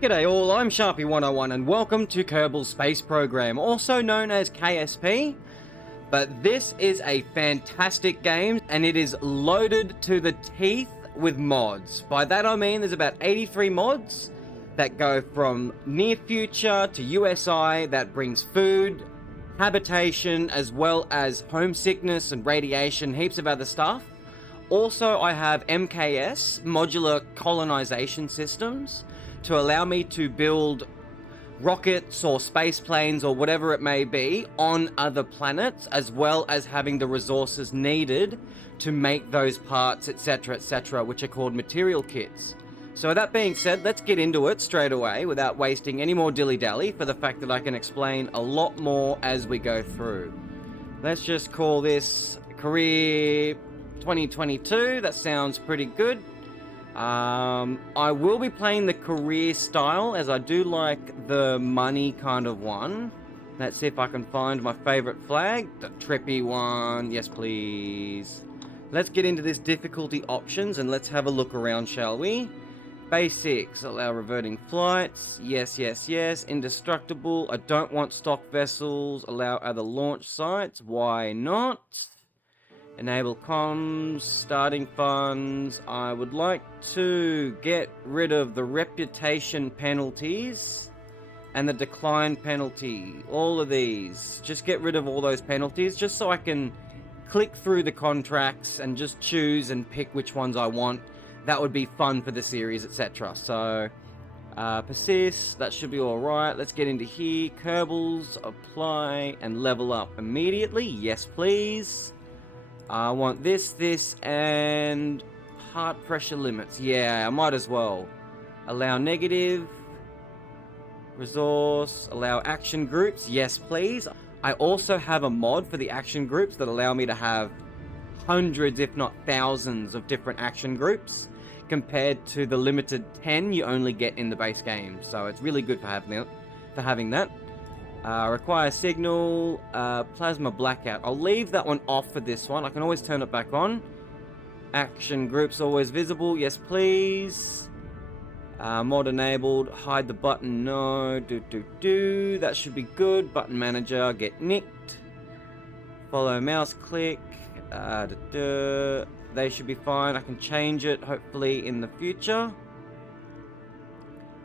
G'day all, I'm Sharpie101 and welcome to Kerbal Space Program, also known as KSP. But this is a fantastic game and it is loaded to the teeth with mods. By that I mean there's about 83 mods that go from near future to USI that brings food, habitation, as well as homesickness and radiation, heaps of other stuff. Also I have MKS, Modular Kolonisation Systems, to allow me to build rockets or space planes or whatever it may be on other planets, as well as having the resources needed to make those parts, etc., which are called material kits. So that being said, let's get into it straight away without wasting any more dilly-dally, for the fact that I can explain a lot more as we go through. Let's just call this Career 2022. That sounds pretty good. I will be playing the career style, as I do like the money kind of one. Let's see if I can find my favorite flag, the trippy one. Yes, please. Let's get into this difficulty options and let's have a look around, shall we? Basics, allow reverting flights. Yes, yes, yes. Indestructible. I don't want stock vessels. Allow other launch sites. Why not? Enable comms, starting funds. I would like to get rid of the reputation penalties and the decline penalty. All of these. Just get rid of all those penalties just so I can click through the contracts and just choose and pick which ones I want. That would be fun for the series, etc. So, persist. That should be alright. Let's get into here. Kerbals, apply, and level up immediately. Yes, please. I want this, and heart pressure limits. Yeah, I might as well. Allow negative. Resource. Allow action groups. Yes, please. I also have a mod for the action groups that allow me to have hundreds, if not thousands, of different action groups, compared to the limited 10 you only get in the base game. So it's really good for having that. Require signal, plasma blackout. I'll leave that one off for this one. I can always turn it back on. Action groups always visible. Yes, please. Mod enabled. Hide the button. No. That should be good. Button manager. Get nicked. Follow mouse click. They should be fine. I can change it, hopefully, in the future.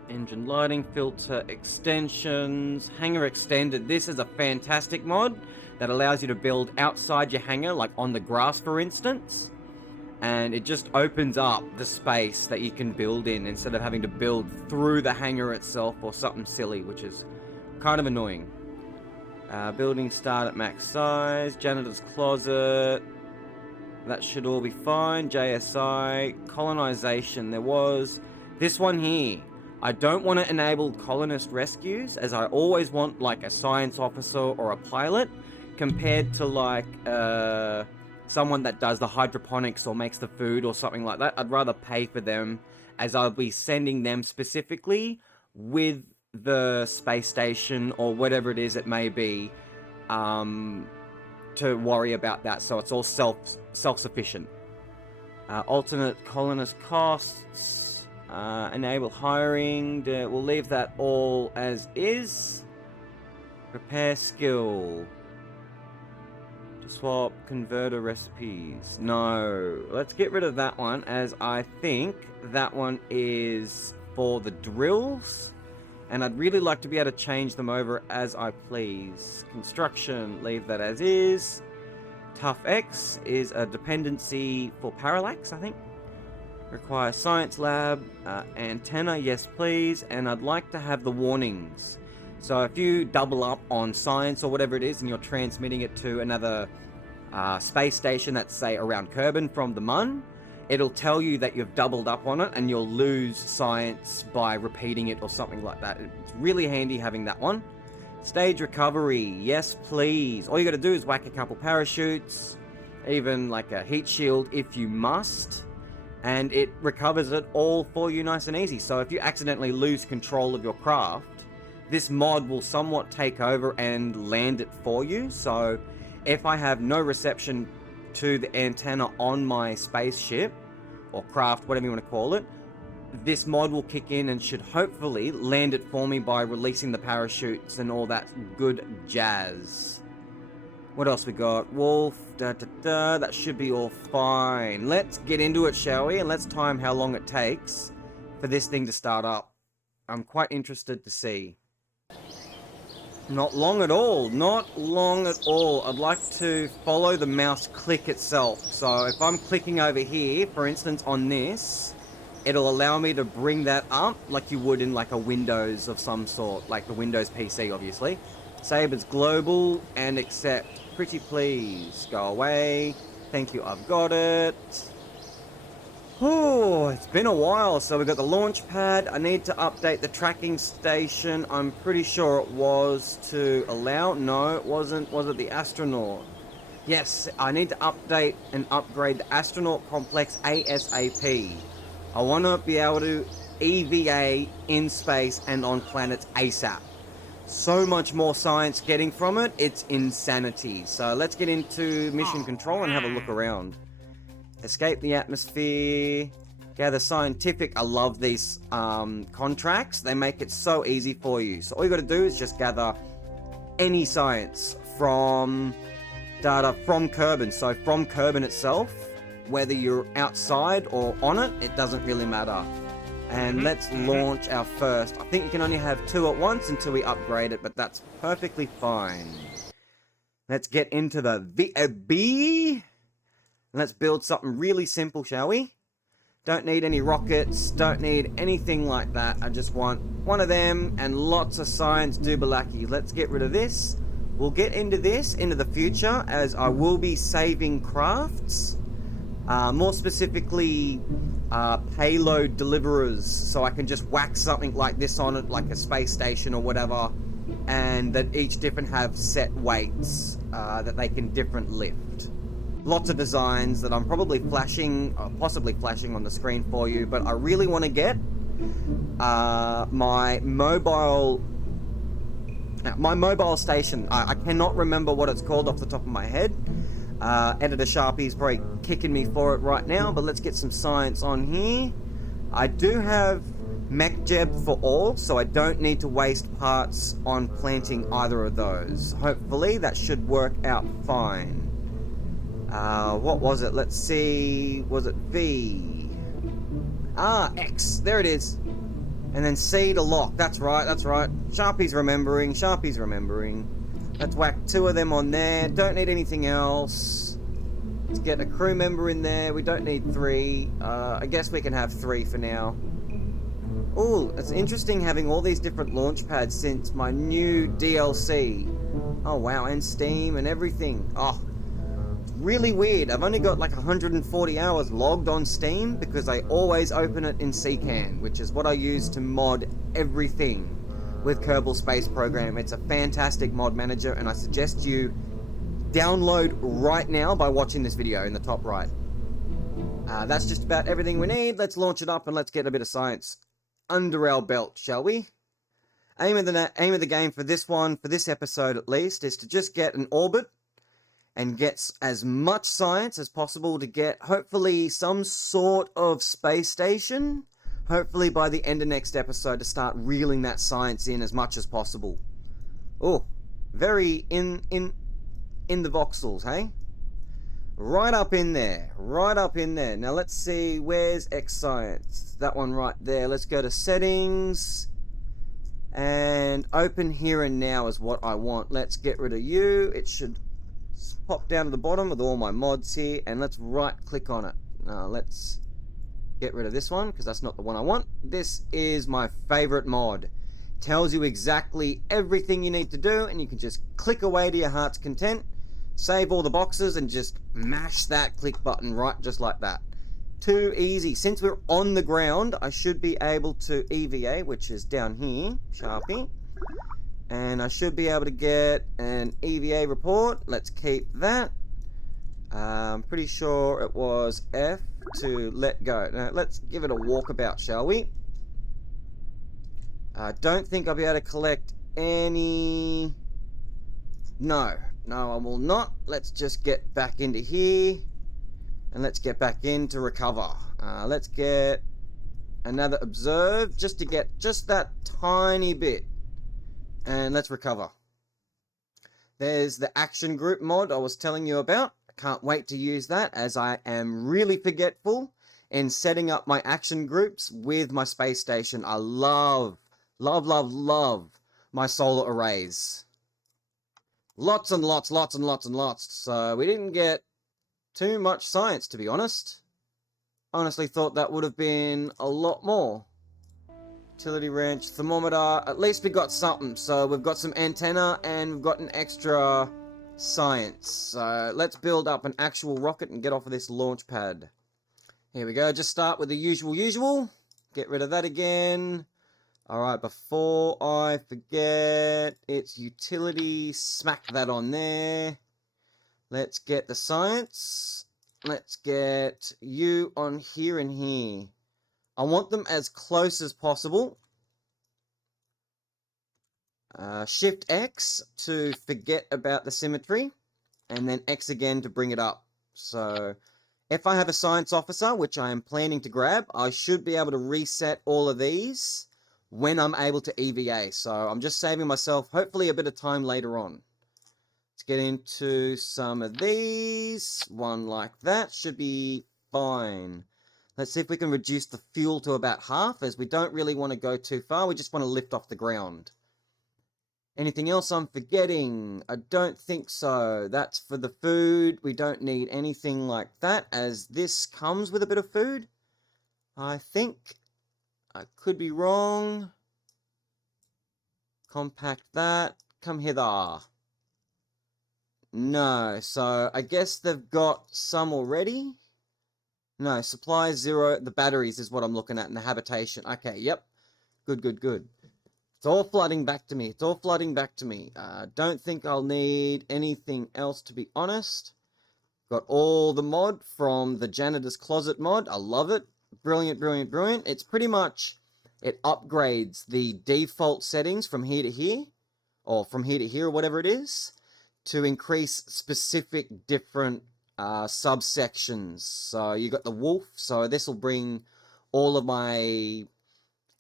Engine lighting, filter, extensions, hangar extended. This is a fantastic mod that allows you to build outside your hangar, like on the grass, for instance. And it just opens up the space that you can build in instead of having to build through the hangar itself or something silly, which is kind of annoying. Building start at max size, janitor's closet. That should all be fine. JSI, colonization. There was this one here. I don't want to enable colonist rescues, as I always want like a science officer or a pilot, compared to like someone that does the hydroponics or makes the food or something like that. I'd rather pay for them, as I'll be sending them specifically with the space station or whatever it is it may be, to worry about that. So it's all self-sufficient. Alternate colonist costs. Enable hiring. We'll leave that all as is. Prepare skill. To swap converter recipes. No. Let's get rid of that one, as I think that one is for the drills. And I'd really like to be able to change them over as I please. Construction. Leave that as is. Tough X is a dependency for Parallax, I think. Require science lab, antenna, yes please, and I'd like to have the warnings. So if you double up on science or whatever it is and you're transmitting it to another space station that's, say, around Kerbin from the Mun, it'll tell you that you've doubled up on it and you'll lose science by repeating it or something like that. It's really handy having that one. Stage recovery, yes please. All you gotta do is whack a couple parachutes, even like a heat shield if you must, and it recovers it all for you nice and easy. So if you accidentally lose control of your craft, this mod will somewhat take over and land it for you. So if I have no reception to the antenna on my spaceship, or craft, whatever you want to call it, this mod will kick in and should hopefully land it for me by releasing the parachutes and all that good jazz. What else we got? Wolf, that should be all fine. Let's get into it, shall we? And let's time how long it takes for this thing to start up. I'm quite interested to see. Not long at all. Not long at all. I'd like to follow the mouse click itself. So if I'm clicking over here, for instance, on this, it'll allow me to bring that up like you would in like a Windows of some sort, like the Windows PC, obviously. Save as global and accept. Pretty please. Go away. Thank you, I've got it. Oh, it's been a while. So we've got the launch pad. I need to update the tracking station. I'm pretty sure it was to allow. No, it wasn't. Was it the astronaut? Yes, I need to update and upgrade the astronaut complex ASAP. I want to be able to EVA in space and on planets ASAP. So much more science getting from it. It's insanity. So let's get into mission control and have a look around. Escape the atmosphere, gather scientific. I love these contracts. They make it so easy for you. So all you got to do is just gather any science from data from Kerbal. So from Kerbal itself, whether you're outside or on it, it doesn't really matter. And let's launch our first. I think you can only have 2 at once until we upgrade it, but that's perfectly fine. Let's get into the VB. Let's build something really simple, shall we? Don't need any rockets, don't need anything like that. I just want one of them and lots of science dubalaki. Let's get rid of this. We'll get into this into the future as I will be saving crafts. More specifically, payload deliverers. So I can just whack something like this on it, like a space station or whatever. And that each different have set weights that they can different lift. Lots of designs that I'm probably flashing, possibly flashing on the screen for you, but I really want to get my mobile station. I cannot remember what it's called off the top of my head. Editor Sharpie's probably kicking me for it right now, but let's get some science on here. I do have MechJeb for all, so I don't need to waste parts on planting either of those. Hopefully that should work out fine. What was it? Let's see. Was it V? X. There it is. And then C to lock. That's right, that's right. Sharpie's remembering. Sharpie's remembering. Let's whack 2 of them on there. Don't need anything else. Let's get a crew member in there. We don't need 3. I guess we can have 3 for now. Ooh, it's interesting having all these different launch pads since my new DLC. Oh, wow, and Steam and everything. Oh, really weird. I've only got like 140 hours logged on Steam because I always open it in CCAN, which is what I use to mod everything with Kerbal Space Program. It's a fantastic mod manager and I suggest you download right now by watching this video in the top right. That's just about everything we need. Let's launch it up and let's get a bit of science under our belt, shall we? Aim of the game for this one, for this episode at least, is to just get an orbit and get as much science as possible to get, hopefully, some sort of space station. Hopefully by the end of next episode to start reeling that science in as much as possible. Oh, very in the voxels, hey? Right up in there, right up in there. Now let's see, where's X Science? That one right there. Let's go to settings. And open here and now is what I want. Let's get rid of you. It should pop down to the bottom with all my mods here. And let's right click on it. Now let's get rid of this one because that's not the one I want. This is my favorite mod. Tells you exactly everything you need to do and you can just click away to your heart's content. Save all the boxes and just mash that click button right just like that. Too easy. Since we're on the ground, I should be able to EVA, which is down here, Sharpie. And I should be able to get an EVA report. Let's keep that. I'm pretty sure it was F to let go. Now, let's give it a walkabout, shall we? I don't think I'll be able to collect any... No, I will not. Let's just get back into here. And let's get back in to recover. Let's get another observe, just to get just that tiny bit. And let's recover. There's the action group mod I was telling you about. I can't wait to use that, as I am really forgetful in setting up my action groups with my space station. I love my solar arrays. Lots and lots. So we didn't get too much science, to be honest. Honestly thought that would have been a lot more. Utility wrench, thermometer, at least we got something. So we've got some antenna and we've got an extra science. So let's build up an actual rocket and get off of this launch pad. Here we go, just start with the usual. Get rid of that again. Alright, before I forget, it's utility, smack that on there. Let's get the science. Let's get you on here and here. I want them as close as possible. Shift X to forget about the symmetry, and then X again to bring it up. So if I have a science officer, which I am planning to grab, I should be able to reset all of these when I'm able to EVA. So I'm just saving myself hopefully a bit of time later on. Let's get into some of these. One like that should be fine. Let's see if we can reduce the fuel to about half, as we don't really want to go too far. We just want to lift off the ground. Anything else I'm forgetting? I don't think so. That's for the food. We don't need anything like that, as this comes with a bit of food. I think. I could be wrong. Compact that. Come hither. No, so I guess they've got some already. No, supply 0. The batteries is what I'm looking at, and the habitation. Okay, yep. Good. It's all flooding back to me. Don't think I'll need anything else, to be honest. Got all the mod from the janitor's closet mod. I love it. Brilliant. It's pretty much, it upgrades the default settings from here to here, or from here to here, or whatever it is, to increase specific different subsections. So you got the wolf, so this will bring all of my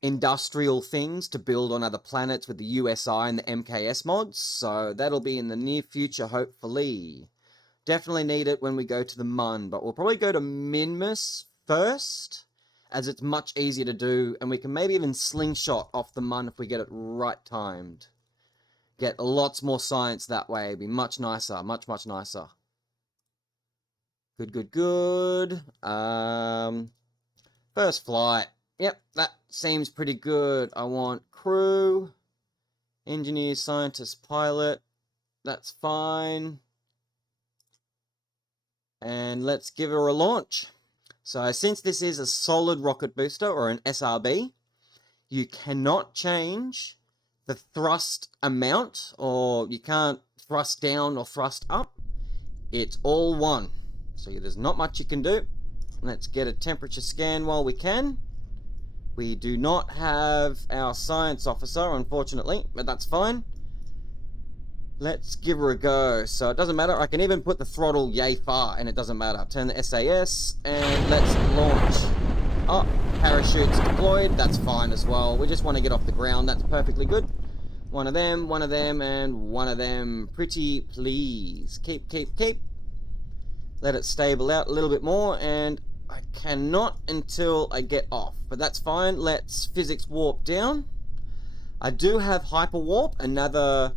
industrial things to build on other planets with the USI and the MKS mods. So that'll be in the near future, hopefully. Definitely need it when we go to the Mun, but we'll probably go to Minmus first, as it's much easier to do, and we can maybe even slingshot off the Mun if we get it right timed. Get lots more science that way. It'd be much nicer, much nicer. Good. First flight. Yep, that seems pretty good. I want crew, engineer, scientist, pilot. That's fine. And let's give her a launch. So since this is a solid rocket booster, or an SRB, you cannot change the thrust amount, or you can't thrust down or thrust up. It's all one. So there's not much you can do. Let's get a temperature scan while we can. We do not have our science officer, unfortunately, but that's fine. Let's give her a go. So it doesn't matter. I can even put the throttle yay far, and it doesn't matter. Turn the SAS, and let's launch. Oh, parachutes deployed. That's fine as well. We just want to get off the ground. That's perfectly good. One of them, and one of them. Pretty please. Keep. Let it stable out a little bit more, and I cannot until I get off, but that's fine. Let's physics warp down. I do have hyper warp, another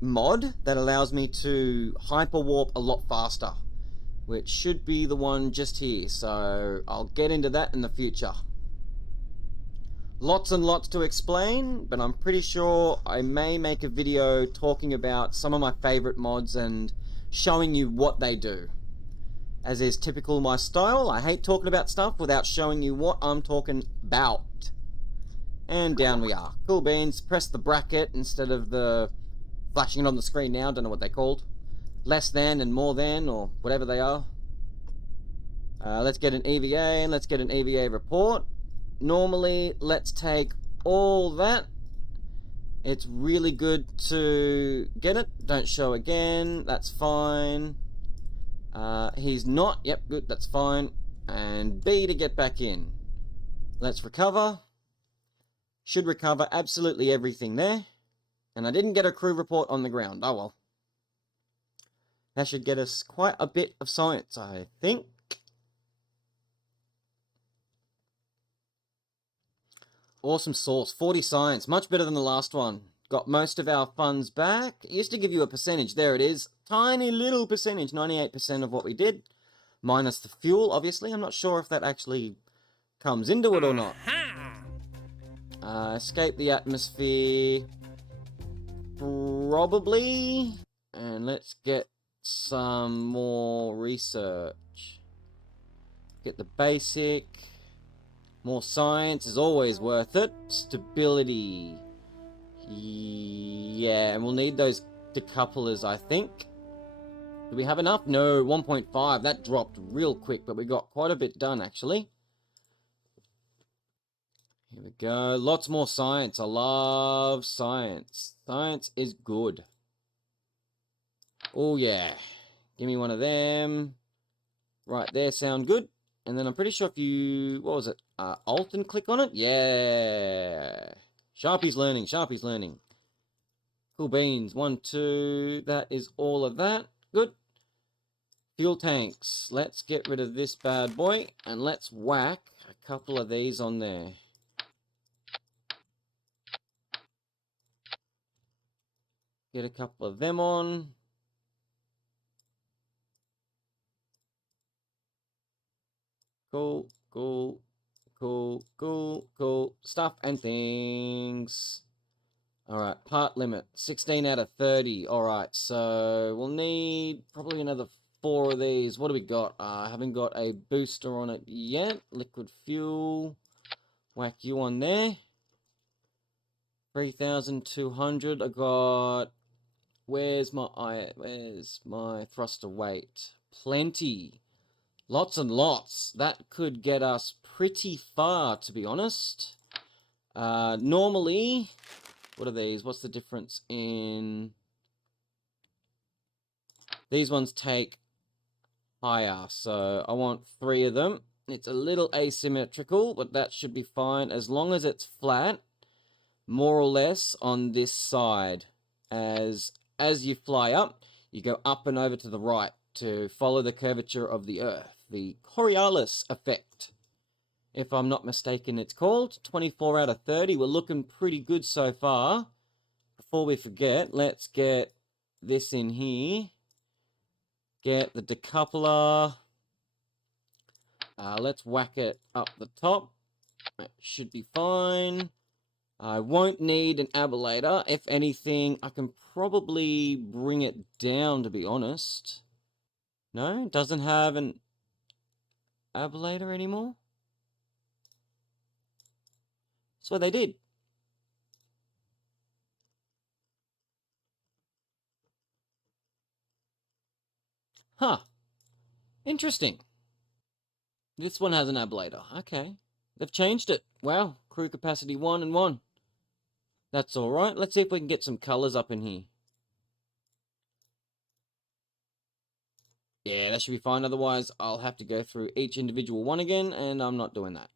mod that allows me to hyper warp a lot faster, which should be the one just here, so I'll get into that in the future. Lots and lots to explain, but I'm pretty sure I may make a video talking about some of my favorite mods and showing you what they do. As is typical my style, I hate talking about stuff without showing you what I'm talking about. And down we are. Cool beans. Press the bracket instead of the flashing it on the screen now. Don't know what they're called. Less than and more than, or whatever they are. Let's get an EVA, and let's get an EVA report. Normally, let's take all that. It's really good to get it. Don't show again. That's fine. He's not. Yep, good. That's fine. And B to get back in. Let's recover. Should recover absolutely everything there. And I didn't get a crew report on the ground. Oh well. That should get us quite a bit of science, I think. Awesome source. 40 science. Much better than the last one. Got most of our funds back. It used to give you a percentage. There it is. Tiny little percentage. 98% of what we did. Minus the fuel, obviously. I'm not sure if that actually comes into it or not. Escape the atmosphere. Probably. And let's get some more research. Get the basic. More science is always worth it. Stability. Yeah, and we'll need those decouplers, I think. Do we have enough? No, 1.5. That dropped real quick, but we got quite a bit done, actually. Here we go. Lots more science. I love science. Science is good. Oh, yeah. Give me one of them. Right there, sound good. And then I'm pretty sure if you... What was it? Alt and click on it? Yeah. Sharpie's learning. Sharpie's learning. Cool beans. 1, 2. That is all of that. Good. Fuel tanks. Let's get rid of this bad boy. And let's whack a couple of these on there. Get a couple of them on. Cool, cool, cool, cool, cool. Stuff and things. Alright, part limit. 16 out of 30. Alright, so we'll need probably another 4 of these. What do we got? I haven't got a booster on it yet. Liquid fuel. Whack you on there. 3,200. I got... Where's my thruster weight? Plenty. Lots and lots. That could get us pretty far, to be honest. Normally, what are these? What's the difference in... These ones take higher, so I want 3 of them. It's a little asymmetrical, but that should be fine as long as it's flat, more or less on this side. As you fly up, you go up and over to the right to follow the curvature of the Earth. The Coriolis effect, if I'm not mistaken it's called. 24 out of 30. We're looking pretty good so far. Before we forget, let's get this in here. Get the decoupler. Let's whack it up the top. That should be fine. I won't need an ablator. If anything, I can probably bring it down, to be honest. No, it doesn't have an ablator anymore. That's what they did. Huh. Interesting. This one has an ablator. Okay. They've changed it. Wow. Crew capacity 1 and 1. That's alright. Let's see if we can get some colors up in here. Yeah, that should be fine. Otherwise, I'll have to go through each individual one again, and I'm not doing that.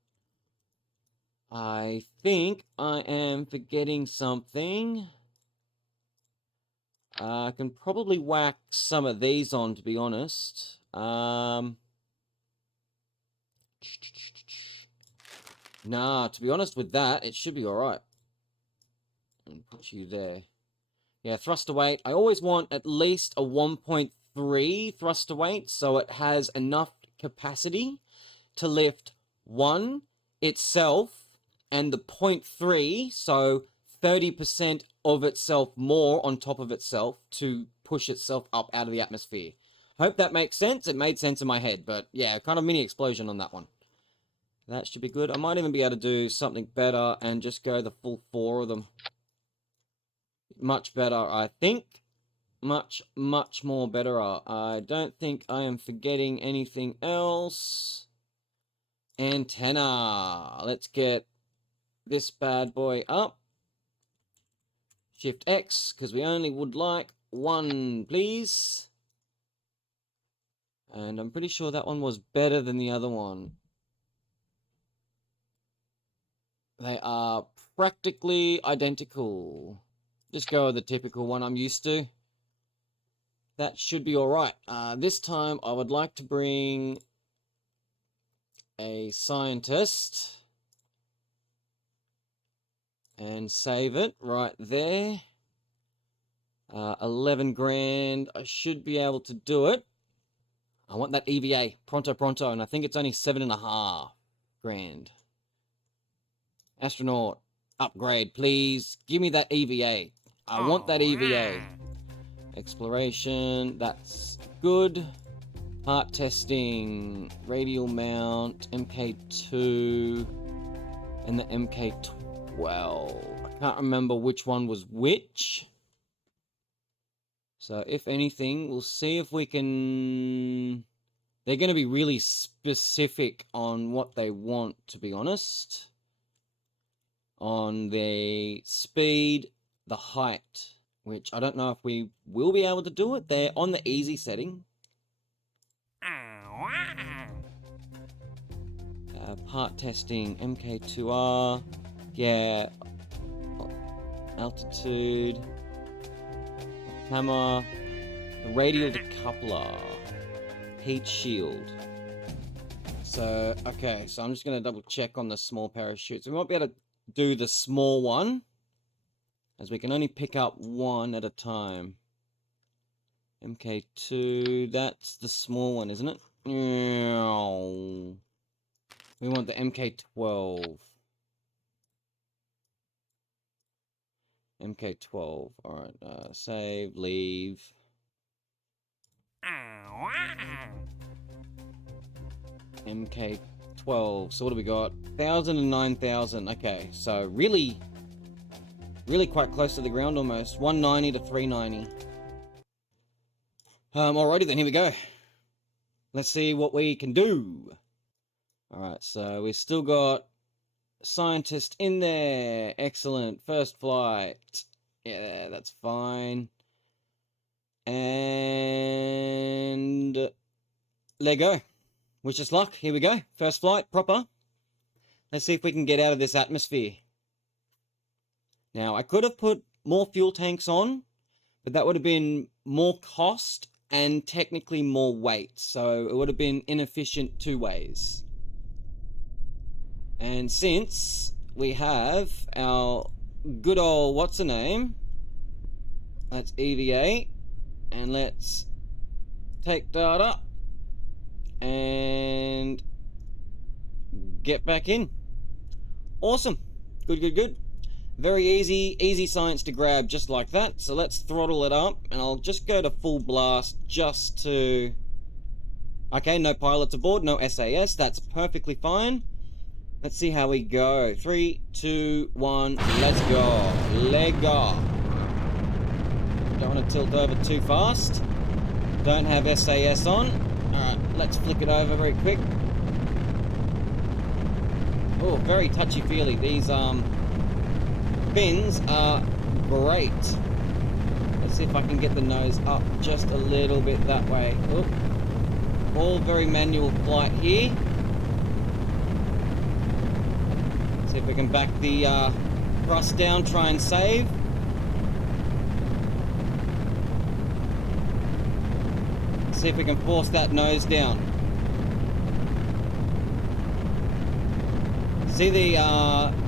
I think I am forgetting something. I can probably whack some of these on, to be honest. Nah, to be honest with that, it should be alright. And put you there. Yeah, thruster weight. I always want at least a 1.3 thruster weight, so it has enough capacity to lift 1 itself and the 0.3, so 30% of itself more on top of itself to push itself up out of the atmosphere. Hope that makes sense. It made sense in my head, but yeah, kind of mini explosion on that one. That should be good. I might even be able to do something better and just go the full 4 of them. Much better, I think. Much, much more better. I don't think I am forgetting anything else. Antenna. Let's get this bad boy up. Shift X, because we only would like 1, please. And I'm pretty sure that one was better than the other one. They are practically identical. Just go with the typical one I'm used to. That should be alright. This time I would like to bring a scientist and save it right there. 11 grand. I should be able to do it. I want that EVA pronto, and I think it's only 7.5 grand. Astronaut upgrade, please. Give me that EVA. I want that EVA. Exploration, that's good. Part testing, radial mount, MK2, and the MK12. I can't remember which one was which. So if anything, we'll see if we can... They're going to be really specific on what they want, to be honest. On the speed, the height, which I don't know if we will be able to do it. They're on the easy setting. Part testing, MK2R, yeah, altitude, hammer, radial decoupler, heat shield. So, okay, so I'm just going to double check on the small parachutes. We might be able to do the small one, as we can only pick up one at a time. MK2, that's the small one, isn't it? We want the MK12. MK12. Alright, save, leave. MK12. So what do we got? 1,000 and 9,000. Okay, so really quite close to the ground almost. 190 to 390. Alrighty then, here we go. Let's see what we can do. Alright, so we've still got scientist in there. Excellent. First flight. Yeah, that's fine. And let go. Wish us luck. Here we go. First flight, proper. Let's see if we can get out of this atmosphere. Now, I could have put more fuel tanks on, but that would have been more cost and technically more weight. So it would have been inefficient two ways. And since we have our good old, what's the name? That's EVA. And let's take data and get back in. Awesome. Good. Very easy science to grab just like that. So let's throttle it up, and I'll just go to full blast just to... Okay, no pilots aboard, no SAS. That's perfectly fine. Let's see how we go. 3, 2, 1, let's go. Leg off. Don't want to tilt over too fast. Don't have SAS on. Alright, let's flick it over very quick. Oh, very touchy-feely. These fins are great. Let's see if I can get the nose up just a little bit that way. Oop. All very manual flight here. See if we can back the thrust down, try and save. See if we can force that nose down. See the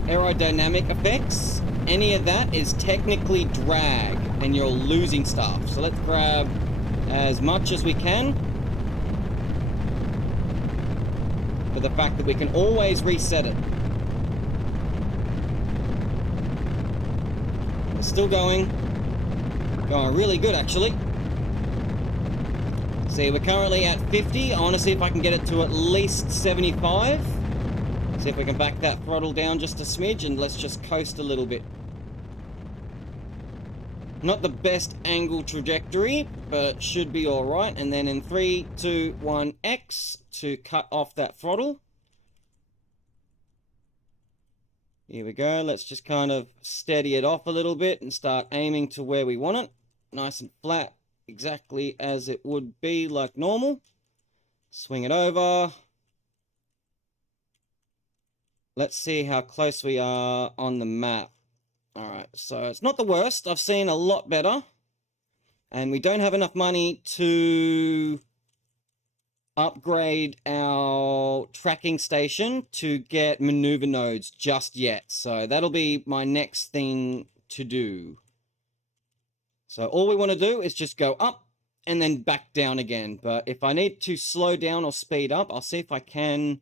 aerodynamic effects? Any of that is technically drag, and you're losing stuff. So let's grab as much as we can. For the fact that we can always reset it. We're still going. Going really good, actually. See, we're currently at 50. I want to see if I can get it to at least 75. See if we can back that throttle down just a smidge, and let's just coast a little bit. Not the best angle trajectory, but should be alright. And then in 3, 2, 1, X to cut off that throttle. Here we go. Let's just kind of steady it off a little bit and start aiming to where we want it. Nice and flat, exactly as it would be like normal. Swing it over. let's see how close we are on the map. All right, so it's not the worst. I've seen a lot better. And we don't have enough money to upgrade our tracking station to get maneuver nodes just yet. So that'll be my next thing to do. So all we want to do is just go up and then back down again. But if I need to slow down or speed up, I'll see if I can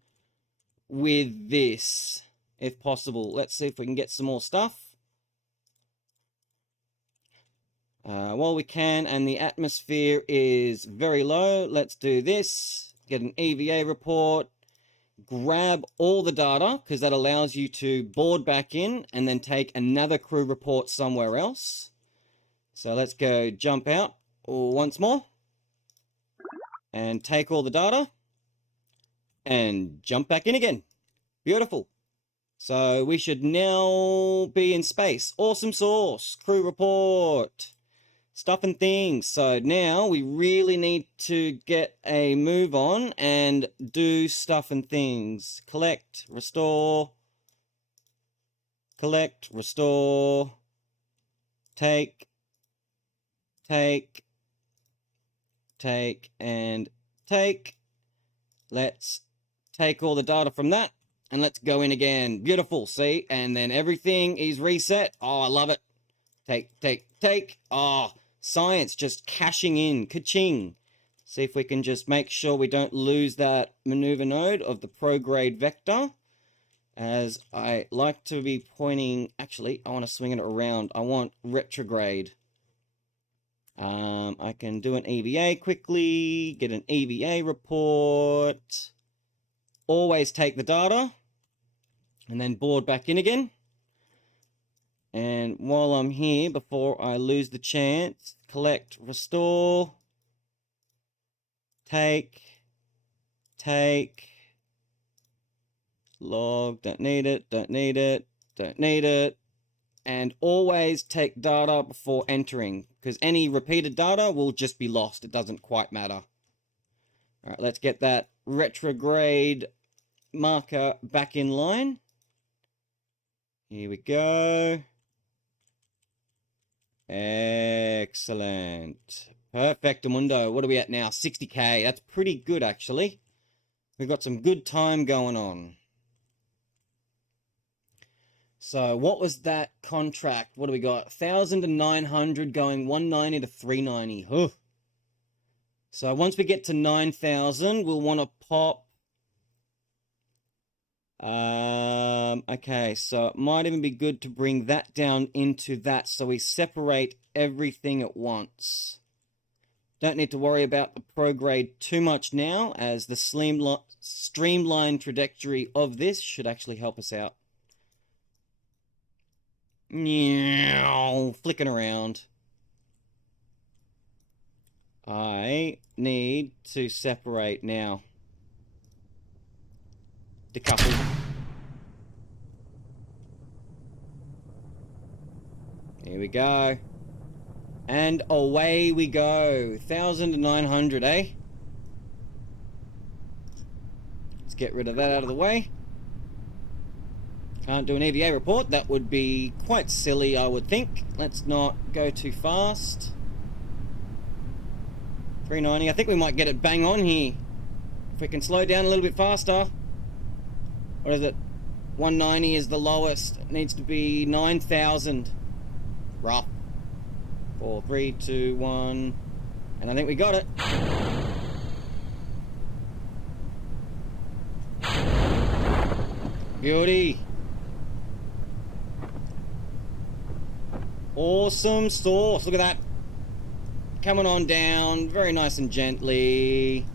with this, if possible. Let's see if we can get some more stuff. While we can, and the atmosphere is very low, let's do this. Get an EVA report. Grab all the data, because that allows you to board back in and then take another crew report somewhere else. So let's go jump out once more. And take all the data. And jump back in again. Beautiful. So we should now be in space. Awesome source. Crew report. Stuff and things. So now we really need to get a move on and do stuff and things. Collect, restore, take, and take. Let's take all the data from that and let's go in again. Beautiful, see? And then everything is reset. Oh, I love it. Take. Oh, science just cashing in. Ka-ching. See if we can just make sure we don't lose that maneuver node of the prograde vector. As I like to be pointing... Actually, I want to swing it around. I want retrograde. I can do an EVA quickly. Get an EVA report. Always take the data. And then board back in again. And while I'm here, before I lose the chance, collect, restore, take, log, don't need it, and always take data before entering, because any repeated data will just be lost. It doesn't quite matter. All right, let's get that retrograde marker back in line. Here we go. Excellent. Perfectamundo. What are we at now? 60k. That's pretty good, actually. We've got some good time going on. So, what was that contract? What do we got? 1,000 to 900 going 190 to 390. Huh. So, once we get to 9,000, we'll want to pop... okay, so it might even be good to bring that down into that so we separate everything at once. Don't need to worry about the prograde too much now, as the streamlined trajectory of this should actually help us out. Flicking around. I need to separate now. Decouple. Here we go. And away we go. 1,000 to 900, eh? Let's get rid of that out of the way. Can't do an EVA report. That would be quite silly, I would think. Let's not go too fast. 390. I think we might get it bang on here. If we can slow down a little bit faster. What is it? 190 is the lowest. It needs to be 9,000. Rough. 4, 3, 2, 1. And I think we got it. Beauty. Awesome source. Look at that. Coming on down. Very nice and gently.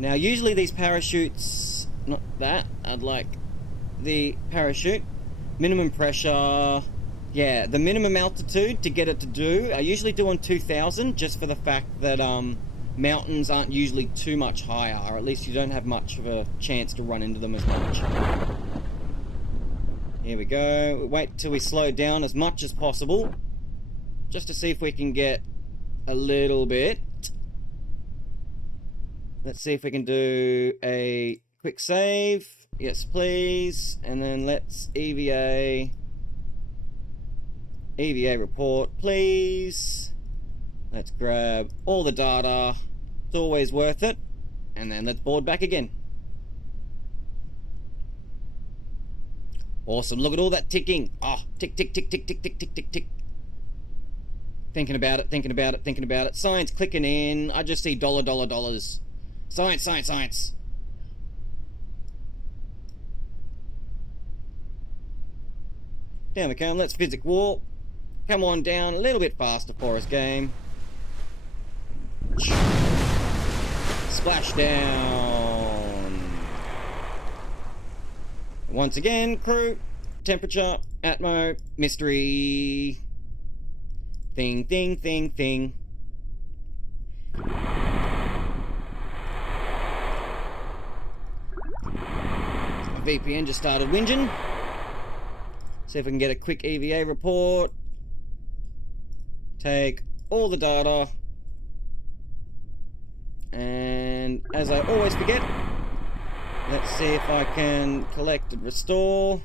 Now, usually these parachutes... Not that. I'd like the parachute. Minimum pressure. Yeah, the minimum altitude to get it to do. I usually do on 2,000 just for the fact that mountains aren't usually too much higher, or at least you don't have much of a chance to run into them as much. Here we go. Wait till we slow down as much as possible just to see if we can get a little bit. Let's see if we can do a quick save. Yes, please. And then let's EVA report, please. Let's grab all the data. It's always worth it. And then let's board back again. Awesome. Look at all that ticking. Oh, tick, tick, tick, tick, tick, tick, tick, tick, tick. Thinking about it, thinking about it, thinking about it. Science clicking in. I just see dollar, dollar, dollars. Science, science, science. Down we come. Let's physics warp. Come on down a little bit faster for us, game. Splash down. Once again, crew, temperature, atmo, mystery. Thing, thing, thing, thing. A VPN just started whinging. See if we can get a quick EVA report. Take all the data. And as I always forget, let's see if I can collect and restore.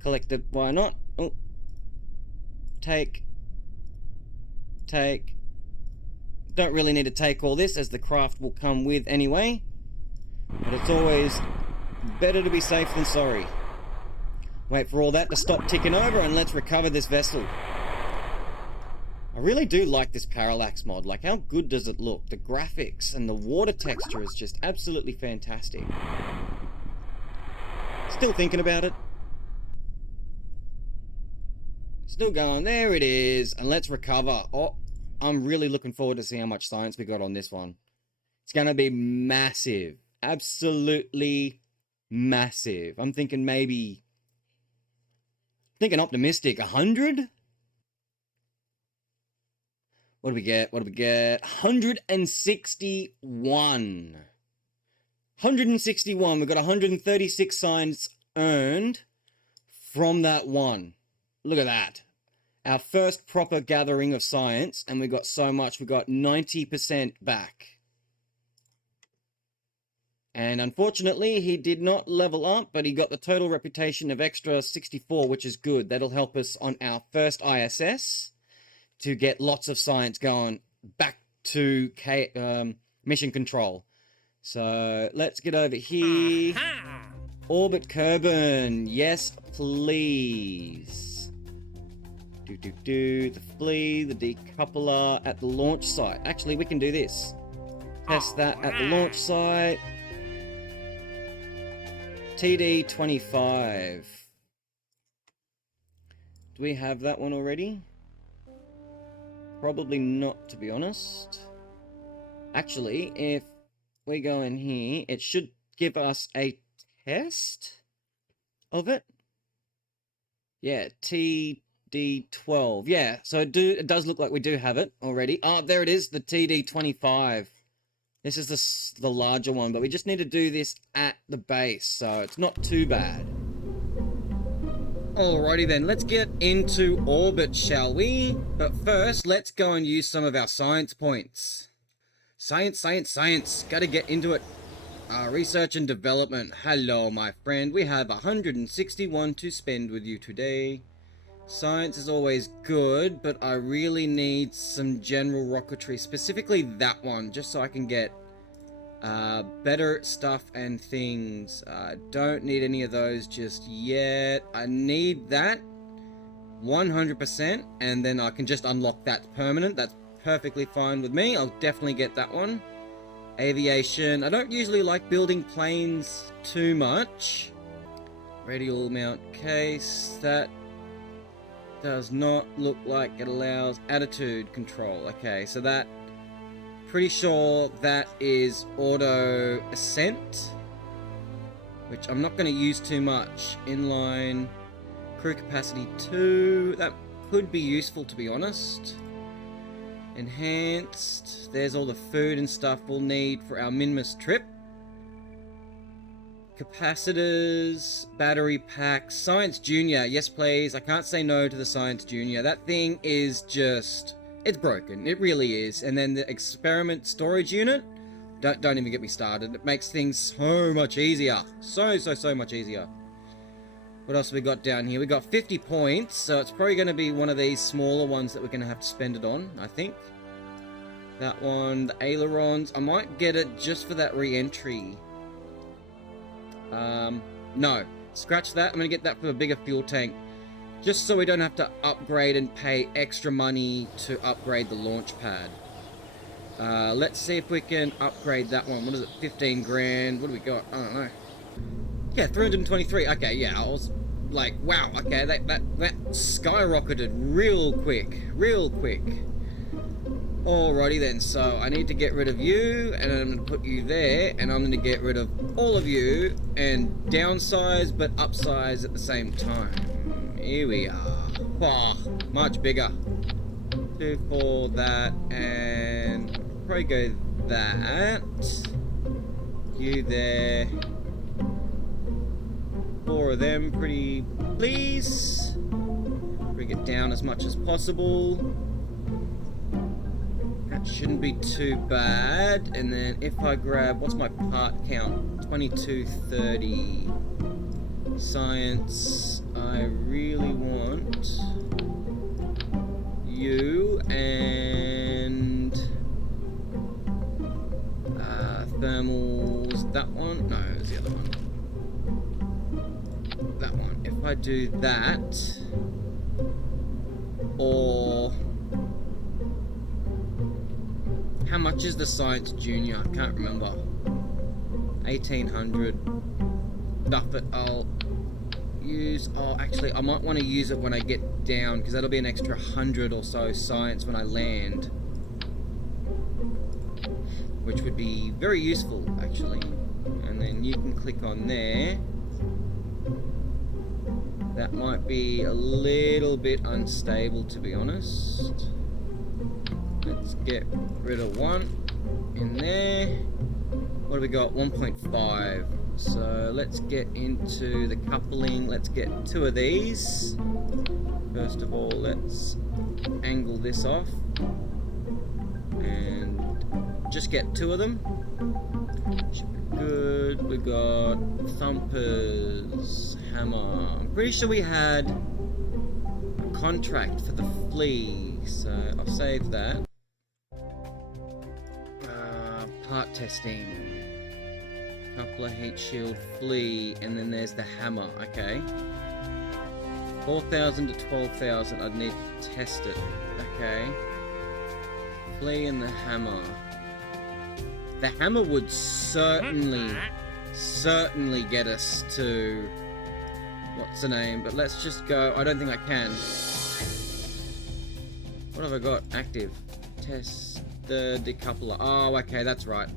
Collect it, why not? Oh. Take. Don't really need to take all this, as the craft will come with anyway. But it's always better to be safe than sorry. Wait for all that to stop ticking over, and let's recover this vessel. I really do like this Parallax mod. Like, how good does it look? The graphics and the water texture is just absolutely fantastic. Still thinking about it. Still going. There it is. And let's recover. Oh, I'm really looking forward to see how much science we got on this one. It's going to be massive. Absolutely massive. I'm thinking maybe... Thinking optimistic. 100? What do we get? What do we get? 161. 161. We've got 136 science earned from that one. Look at that. Our first proper gathering of science, and we got so much. We got 90% back. And unfortunately, he did not level up, but he got the total reputation of extra 64, which is good. That'll help us on our first ISS to get lots of science going back to mission control. So let's get over here. Orbit Kerbal. Yes, please. The flea, the decoupler at the launch site. Actually, we can do this. Test that at the launch site. TD-25. Do we have that one already? Probably not, to be honest. Actually, if we go in here, it should give us a test of it. Yeah, TD-12. Yeah, so it does look like we do have it already. Oh, there it is, the TD-25. This is the larger one, but we just need to do this at the base, so it's not too bad. Alrighty then, let's get into orbit, shall we? But first, let's go and use some of our science points. Science, science, science. Gotta get into it. Research and development. Hello, my friend. We have 161 to spend with you today. Science is always good, but I really need some general rocketry, specifically that one, just so I can get better stuff and things. Don't need any of those just yet. I need that 100%, and then I can just unlock that permanent. That's perfectly fine with me. I'll definitely get that one. Aviation. I don't usually like building planes too much. Radial mount case. That does not look like it allows attitude control. Okay, so that, pretty sure that is auto ascent, which I'm not going to use too much. Inline, crew capacity 2, that could be useful, to be honest. Enhanced, there's all the food and stuff we'll need for our Minmus trip. Capacitors, battery packs, Science Junior, yes please. I can't say no to the Science Junior. That thing is just, it's broken, it really is. And then the experiment storage unit, Don't even get me started. It makes things so much easier. So much easier. What else have we got down here? We got 50 points, so it's probably going to be one of these smaller ones that we're going to have to spend it on, I think. That one, the ailerons. I might get it just for that re-entry. No. Scratch that. I'm going to get that for a bigger fuel tank. Just so we don't have to upgrade and pay extra money to upgrade the launch pad. Let's see if we can upgrade that one. What is it? 15 grand. What do we got? I don't know. Yeah, 323. Okay, yeah, I was like, wow, okay, that skyrocketed real quick. Alrighty then, so I need to get rid of you, and I'm going to put you there, and I'm going to get rid of all of you, and downsize, but upsize at the same time. Here we are. Wow, much bigger. 2 for that, and probably go that. You there. 4 of them, pretty please. Bring it down as much as possible. That shouldn't be too bad. And then if I grab, what's my part count? 2230. Science. I really want you and thermals. That one? No, it was the other one. That one. If I do that, or how much is the Science Junior? I can't remember. 1800. Stuff it. I'll use. Oh, actually, I might want to use it when I get down because that'll be an extra 100 or so science when I land, which would be very useful actually. And then you can click on there. That might be a little bit unstable, to be honest. Let's get rid of one in there. What do we got? 1.5. So let's get into the coupling. Let's get 2 of these. First of all, let's angle this off and just get 2 of them. Should be good. We got thumpers, hammer. I'm pretty sure we had a contract for the flea, so I'll save that. Part testing. Coupler, heat shield, flea, and then there's the hammer. Okay. 4,000 to 12,000. I'd need to test it. Okay. Flea and the hammer. The hammer would certainly get us to what's the name, but let's just go. I don't think I can. What have I got active? Test the decoupler. Oh, okay, that's right.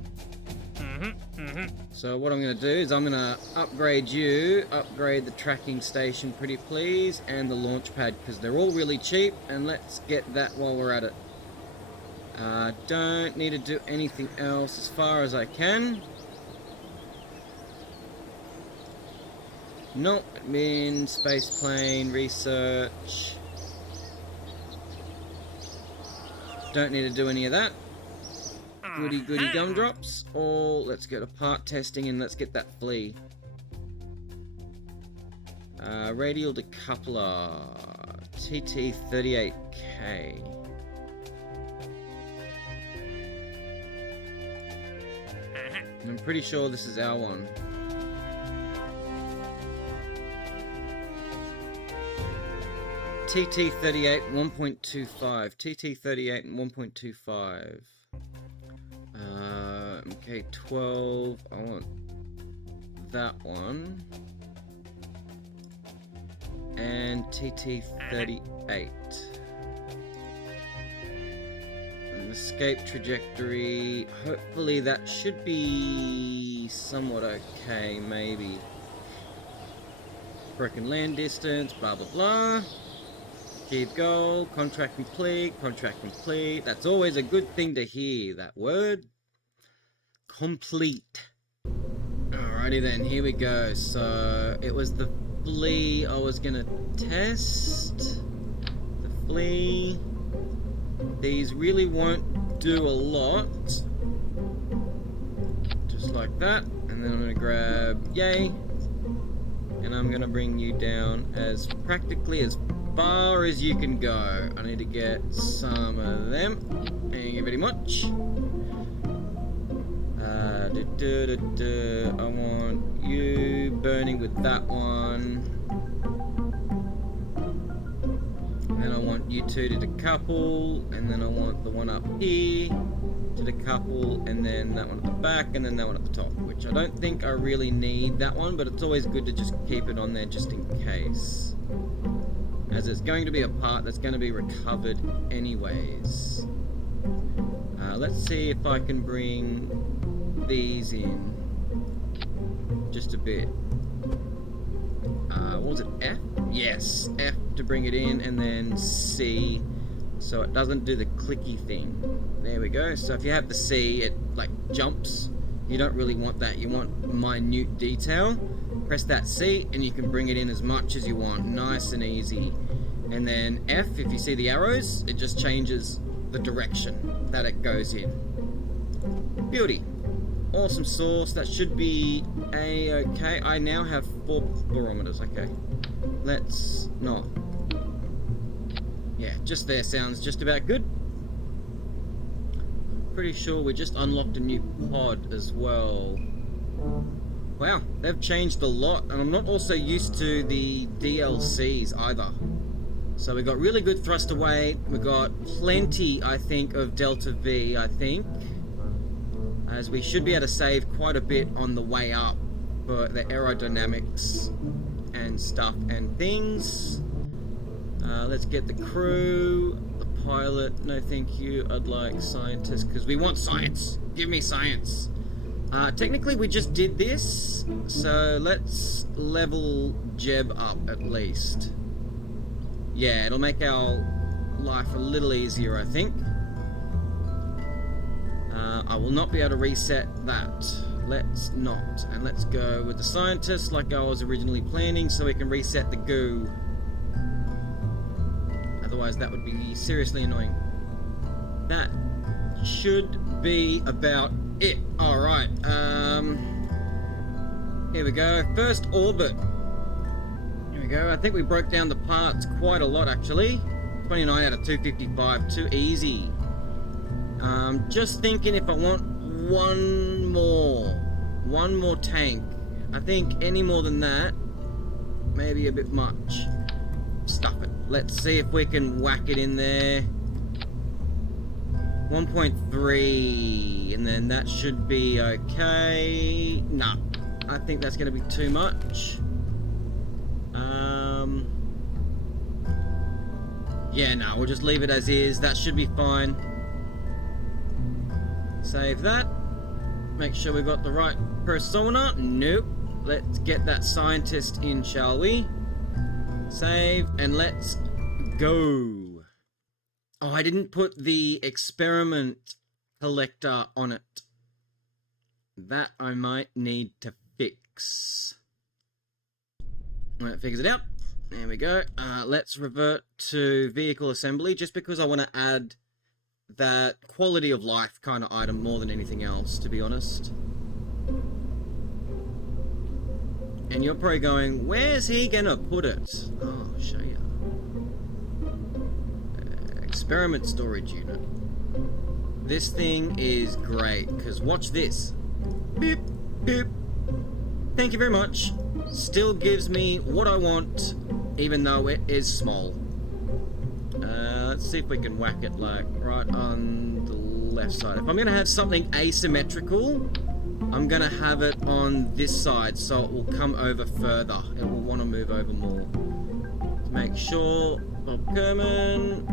So what I'm going to do is I'm going to upgrade you, upgrade the tracking station, pretty please, and the launch pad, because they're all really cheap, and let's get that while we're at it. Don't need to do anything else as far as I can. Nope, admin, space plane, research. Don't need to do any of that. Goody gumdrops. Or let's go to part testing and let's get that flea. Radial decoupler. TT38K. I'm pretty sure this is our one. TT38 1.25. TT38 and 1.25. MK12. I want that one. And TT38. And escape trajectory. Hopefully that should be somewhat okay, maybe. Broken land distance, blah blah blah. Achieve goal, contract complete, contract complete. That's always a good thing to hear, that word. Complete. Alrighty then, here we go. So, it was the flea I was gonna test. The flea. These really won't do a lot. just like that, and then I'm going to grab yay, and I'm going to bring you down as practically as far as you can go. I need to get some of them. Thank you very much. I want you burning with that one. And then I want you two to decouple, and then I want the one up here to decouple, and then that one at the back, and then that one at the top, which I don't think I really need that one, but it's always good to just keep it on there just in case, as it's going to be a part that's going to be recovered anyways. Let's see if I can bring these in just a bit. What was it, F? Yes, F to bring it in, and then C so it doesn't do the clicky thing. There we go. So if you have the C, it like jumps. You don't really want that. You want minute detail. Press that C and you can bring it in as much as you want. Nice and easy. And then F, if you see the arrows, it just changes the direction that it goes in. Beauty. Awesome sauce. That should be a-okay. I now have 4 barometers. Okay. Let's not. Yeah, just there sounds just about good. I'm pretty sure we just unlocked a new pod as well. Wow, they've changed a lot, and I'm not also used to the DLCs either. So we got really good thrust away. We got plenty, I think, of Delta V, I think. As we should be able to save quite a bit on the way up for the aerodynamics and stuff and things. Let's get the crew, the pilot. No thank you, I'd like scientists, because we want science. Give me science. Technically we just did this, so let's level Jeb up at least. Yeah, it'll make our life a little easier, I think. I will not be able to reset that. Let's not. And let's go with the scientist like I was originally planning so we can reset the goo. Otherwise that would be seriously annoying. That should be about it. Alright, here we go. First orbit. Here we go. I think we broke down the parts quite a lot actually. 29 out of 255. Too easy. Just thinking if I want one more tank. I think any more than that, maybe a bit much. Stuff it. Let's see if we can whack it in there. 1.3, and then that should be okay. Nah, I think that's going to be too much. Yeah, no, we'll just leave it as is. That should be fine. Save that. Make sure we've got the right persona. Nope. Let's get that scientist in, shall we? Save, and let's go. Oh, I didn't put the experiment collector on it. That I might need to fix. When it figures it out. There we go. Let's revert to vehicle assembly, just because I want to add that quality of life kind of item more than anything else, to be honest. And you're probably going, where's he gonna put it? Oh, I'll show you. Experiment storage unit. This thing is great, because watch this. Beep, beep. Thank you very much. Still gives me what I want, even though it is small. Let's see if we can whack it like right on the left side. If I'm going to have something asymmetrical, I'm going to have it on this side so it will come over further. It will want to move over more. Let's make sure. Bob Kerman.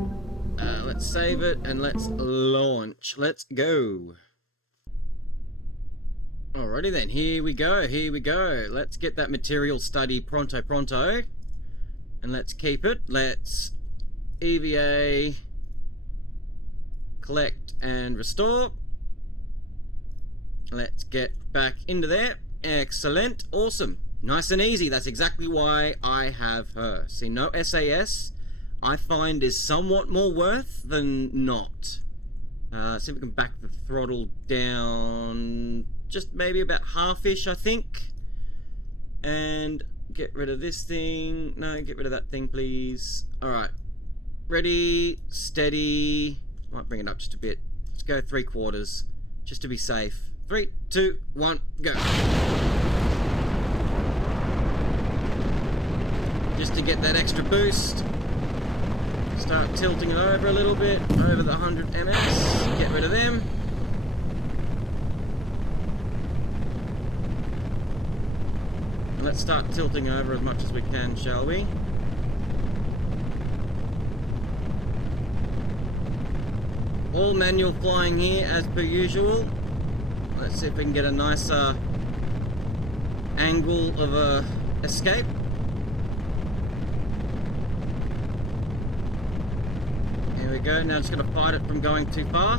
Let's save it and let's launch. Let's go. Alrighty then, here we go, here we go. Let's get that material study pronto. And let's keep it. Let's EVA, collect and restore. Let's get back into there. Excellent, awesome, nice and easy. That's exactly why I have her. See, no SAS, I find is somewhat more worth than not. See if we can back the throttle down just maybe about half-ish, I think. And get rid of this thing. No, get rid of that thing, please. Alright. Ready, steady. Might bring it up just a bit. Let's go 3/4, just to be safe. 3, 2, 1, go. Just to get that extra boost. Start tilting it over a little bit, over the 100 ms. Get rid of them. And let's start tilting over as much as we can, shall we? All manual flying here as per usual. Let's see if we can get a nicer angle of a escape. Here we go. Now just going to fight it from going too far.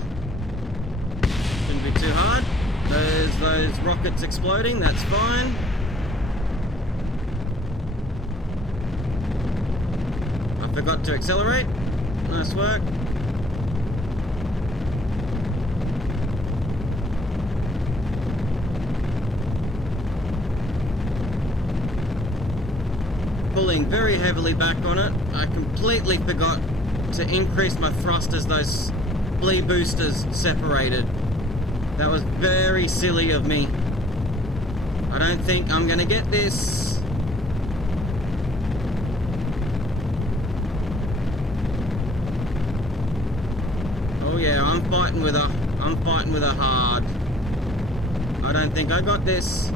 Shouldn't be too hard. There's those rockets exploding. That's fine. I forgot to accelerate. Nice work. Pulling very heavily back on it. I completely forgot to increase my thrust as those flea boosters separated. That was very silly of me. I don't think I'm gonna get this. Oh yeah, I'm fighting with her. I'm fighting with her hard. I don't think I got this.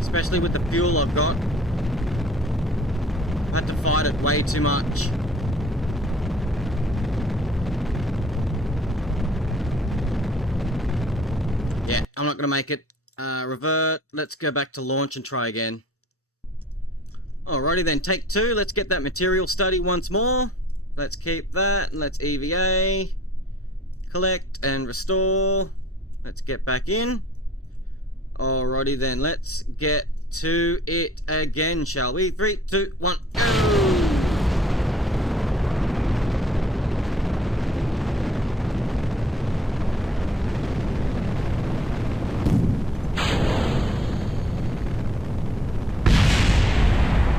Especially with the fuel I've got. I had to fight it way too much. Yeah, I'm not going to make it. Revert. Let's go back to launch and try again. Alrighty then, take 2. Let's get that material study once more. Let's keep that. Let's EVA. Collect and restore. Let's get back in. Alrighty then, let's get to it again, shall we? 3, 2, 1, go!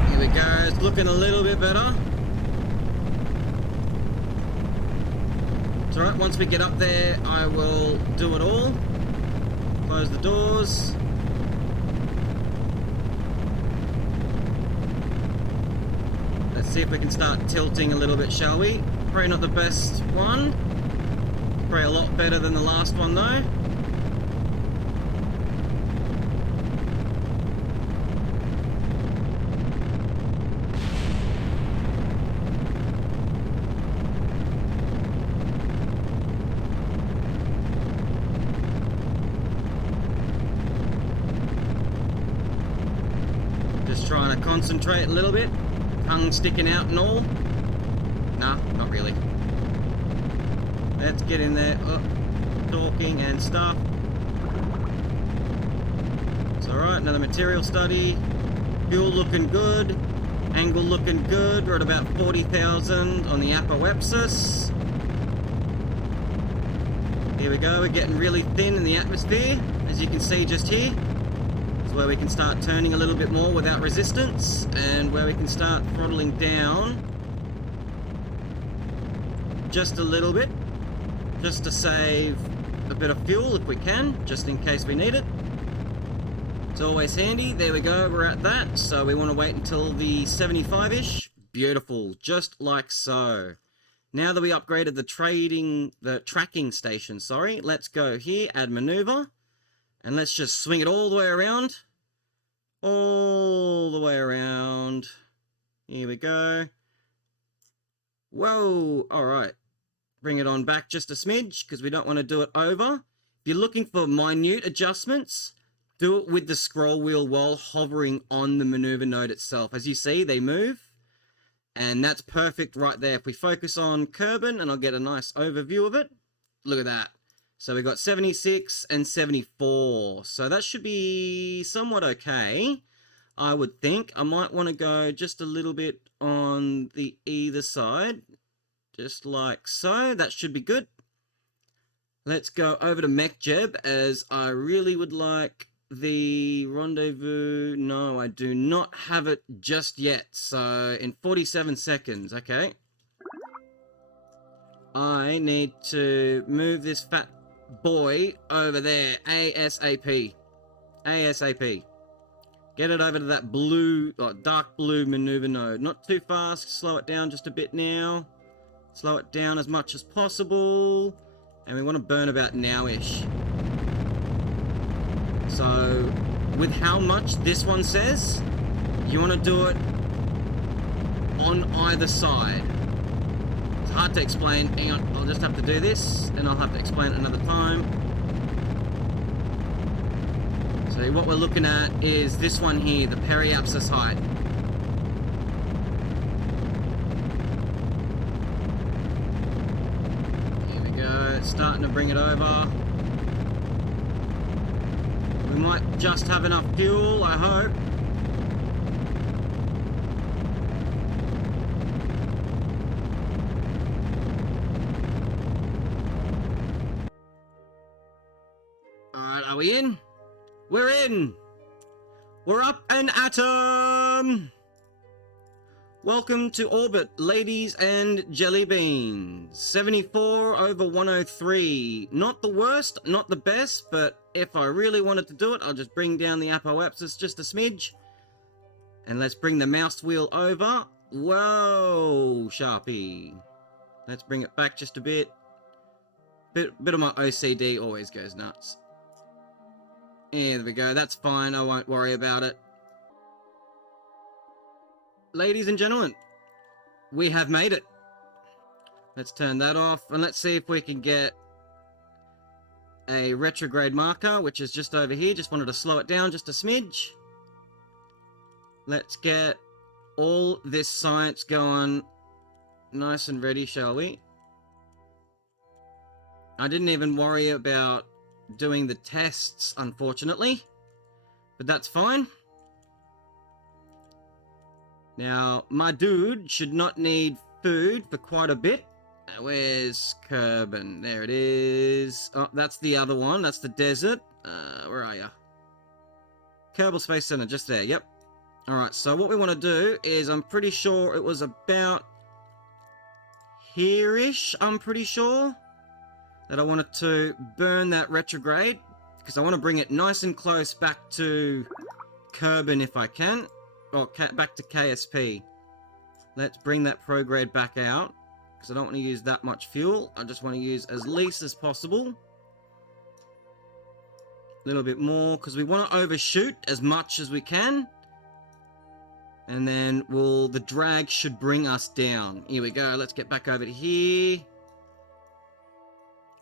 Here we go, it's looking a little bit better. It's alright, once we get up there, I will do it all. Close the doors. Let's see if we can start tilting a little bit, shall we? Probably not the best one. Probably a lot better than the last one though. Just trying to concentrate a little bit. Tongue sticking out and all. Nah, not really. Let's get in there. Oh, talking and stuff. It's alright, another material study. Fuel looking good. Angle looking good. We're at about 40,000 on the apoapsis. Here we go, we're getting really thin in the atmosphere, as you can see just here. Where we can start turning a little bit more without resistance, and where we can start throttling down just a little bit, just to save a bit of fuel if we can, just in case we need it. It's always handy. There we go, we're at that, so we want to wait until the 75-ish. Beautiful, just like so. Now that we upgraded the tracking station, let's go here, add maneuver. And let's just swing it all the way around. All the way around. Here we go. Whoa, alright. Bring it on back just a smidge, because we don't want to do it over. If you're looking for minute adjustments, do it with the scroll wheel while hovering on the maneuver node itself. As you see, they move. And that's perfect right there. If we focus on Kerbal, and I'll get a nice overview of it. Look at that. So we've got 76 and 74. So that should be somewhat okay. I would think. I might want to go just a little bit on the either side, just like so. That should be good. Let's go over to MechJeb, as I really would like the rendezvous. No, I do not have it just yet. So in 47 seconds, okay. I need to move this fat boy over there ASAP. ASAP. Get it over to that blue, dark blue maneuver node. Not too fast. Slow it down just a bit now. Slow it down as much as possible. And we want to burn about now-ish. So, with how much this one says, you want to do it on either side. It's hard to explain. Hang on, I'll just have to do this, and I'll have to explain it another time. So what we're looking at is this one here, the periapsis height. Here we go, it's starting to bring it over. We might just have enough fuel, I hope. Alright, are we in? We're in! We're up an atom! Welcome to orbit, ladies and jelly beans. 74 over 103. Not the worst, not the best, but if I really wanted to do it, I'll just bring down the apoapsis just a smidge. And let's bring the mouse wheel over. Whoa, Sharpie. Let's bring it back just a bit. Bit of my OCD always goes nuts. Yeah, there we go. That's fine. I won't worry about it. Ladies and gentlemen, we have made it. Let's turn that off, and let's see if we can get a retrograde marker, which is just over here. Just wanted to slow it down just a smidge. Let's get all this science going nice and ready, shall we? I didn't even worry about doing the tests, unfortunately, but that's fine. Now, my dude should not need food for quite a bit. Where's Kerbal? There it is. Oh, that's the other one. That's the desert. Where are you? Kerbal Space Center, just there. Yep. Alright, so what we want to do is, I'm pretty sure it was about here-ish, I'm pretty sure, that I wanted to burn that retrograde, because I want to bring it nice and close back to Kerbal if I can, or back to KSP. Let's bring that prograde back out, because I don't want to use that much fuel. I just want to use as least as possible. A little bit more, because we want to overshoot as much as we can. And then the drag should bring us down. Here we go. Let's get back over to here.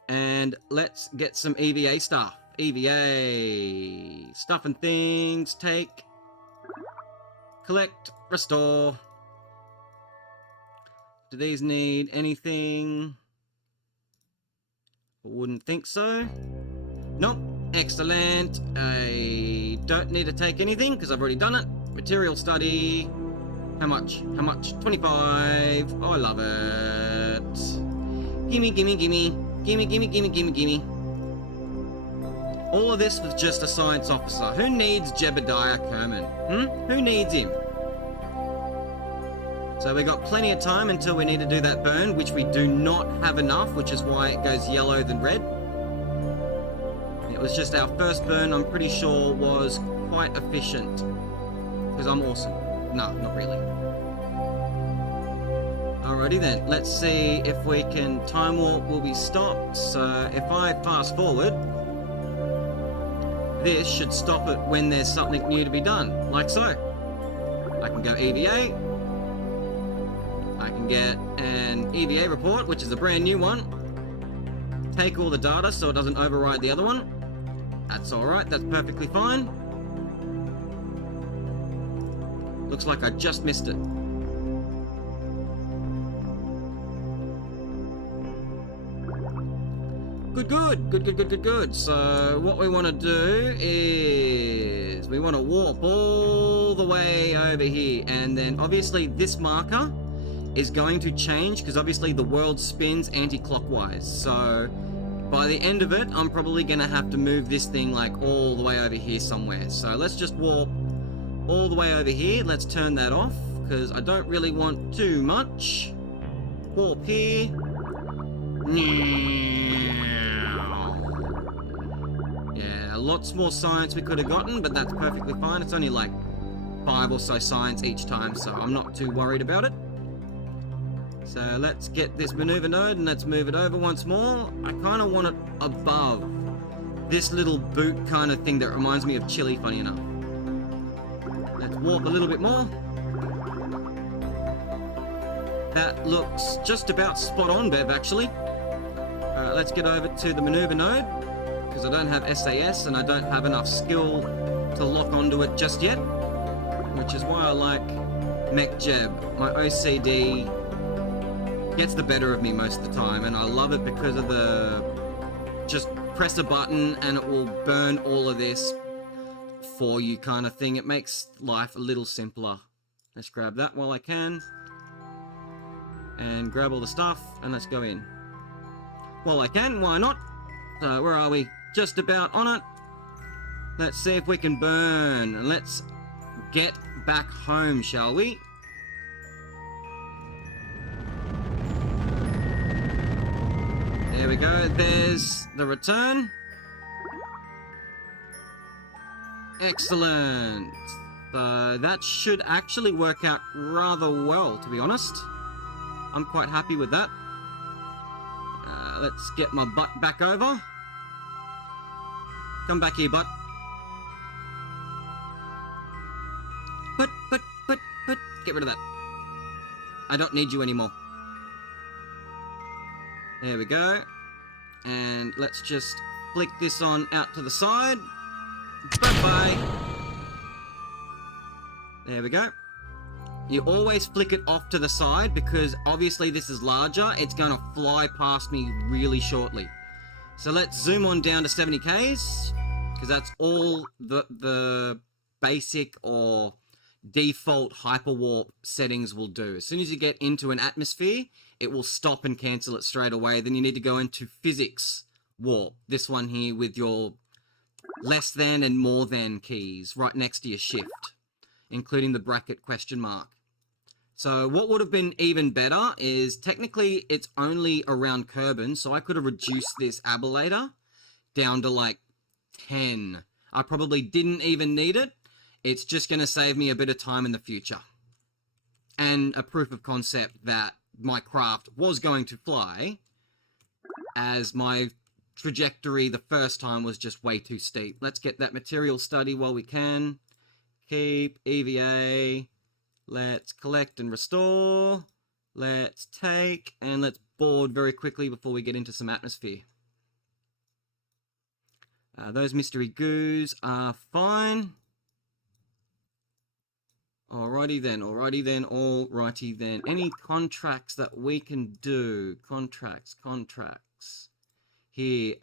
And let's get some EVA stuff. EVA. Stuff and things. Take. Collect. Restore. Do these need anything? I wouldn't think so. Nope. Excellent. I don't need to take anything because I've already done it. Material study. How much? How much? 25. Oh, I love it. Gimme, gimme, gimme. Gimme, gimme, gimme, gimme, gimme. All of this was just a science officer. Who needs Jebediah Kerman? Who needs him? So we got plenty of time until we need to do that burn, which we do not have enough, which is why it goes yellow than red. It was just our first burn, I'm pretty sure, was quite efficient. Because I'm awesome. No, not really. Alrighty then, let's see if we can... Time warp will be stopped, so if I fast forward, this should stop it when there's something new to be done, like so. I can go EVA. I can get an EVA report, which is a brand new one. Take all the data so it doesn't override the other one. That's alright, that's perfectly fine. Looks like I just missed it. Good. So what we want to do is we want to warp all the way over here, and then obviously this marker is going to change because obviously the world spins anti-clockwise. So by the end of it, I'm probably going to have to move this thing like all the way over here somewhere. So let's just warp all the way over here. Let's turn that off because I don't really want too much. Warp here. Yeah, lots more science we could have gotten, but that's perfectly fine. It's only like 5 or so science each time, so I'm not too worried about it. So let's get this maneuver node and let's move it over once more. I kind of want it above this little boot kind of thing that reminds me of Chile, funny enough. Let's warp a little bit more. That looks just about spot on, Bev, actually. Let's get over to the maneuver node, because I don't have SAS and I don't have enough skill to lock onto it just yet, which is why I like MechJeb. My OCD gets the better of me most of the time, and I love it because of the just press a button and it will burn all of this for you kind of thing. It makes life a little simpler. Let's grab that while I can and grab all the stuff and let's go in. While I can, why not? So where are we? Just about on it. Let's see if we can burn. Let's get back home, shall we? There we go. There's the return. Excellent. So that should actually work out rather well, to be honest. I'm quite happy with that. Let's get my butt back over. Come back here, butt. But, get rid of that. I don't need you anymore. There we go. And let's just flick this on out to the side. Bye-bye. There we go. You always flick it off to the side because obviously this is larger. It's going to fly past me really shortly. So let's zoom on down to 70Ks because that's all the basic or default hyperwarp settings will do. As soon as you get into an atmosphere, it will stop and cancel it straight away. Then you need to go into physics warp. This one here with your less than and more than keys right next to your shift, including the bracket question mark. So what would have been even better is technically it's only around Kerbin, so I could have reduced this ablator down to like 10. I probably didn't even need it. It's just going to save me a bit of time in the future. And a proof of concept that my craft was going to fly, as my trajectory the first time was just way too steep. Let's get that material study while we can. Keep, EVA, let's collect and restore, let's take, and let's board very quickly before we get into some atmosphere. Those mystery goos are fine. Alrighty then. Any contracts that we can do? Contracts. Here,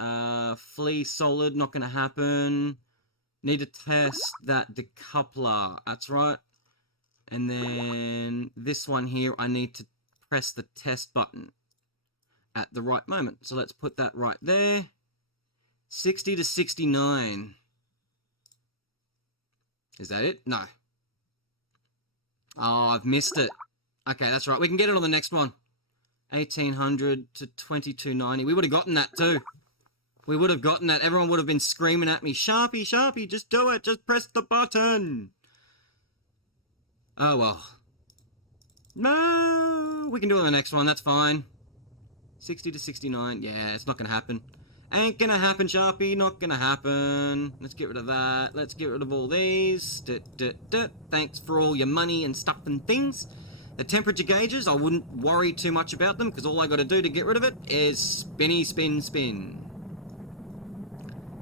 flee solid, not gonna happen. Need to test that decoupler, that's right. And then this one here, I need to press the test button at the right moment. So let's put that right there. 60 to 69. Is that it? No. Oh, I've missed it. Okay, that's right. We can get it on the next one. 1800 to 2290. We would have gotten that too. We would have gotten that. Everyone would have been screaming at me, Sharpie, Sharpie, just do it. Just press the button. Oh, well. No, we can do it on the next one. That's fine. 60 to 69. Yeah, it's not going to happen. Ain't going to happen, Sharpie. Not going to happen. Let's get rid of that. Let's get rid of all these. Thanks for all your money and stuff and things. The temperature gauges, I wouldn't worry too much about them because all I got to do to get rid of it is spinny, spin, spin.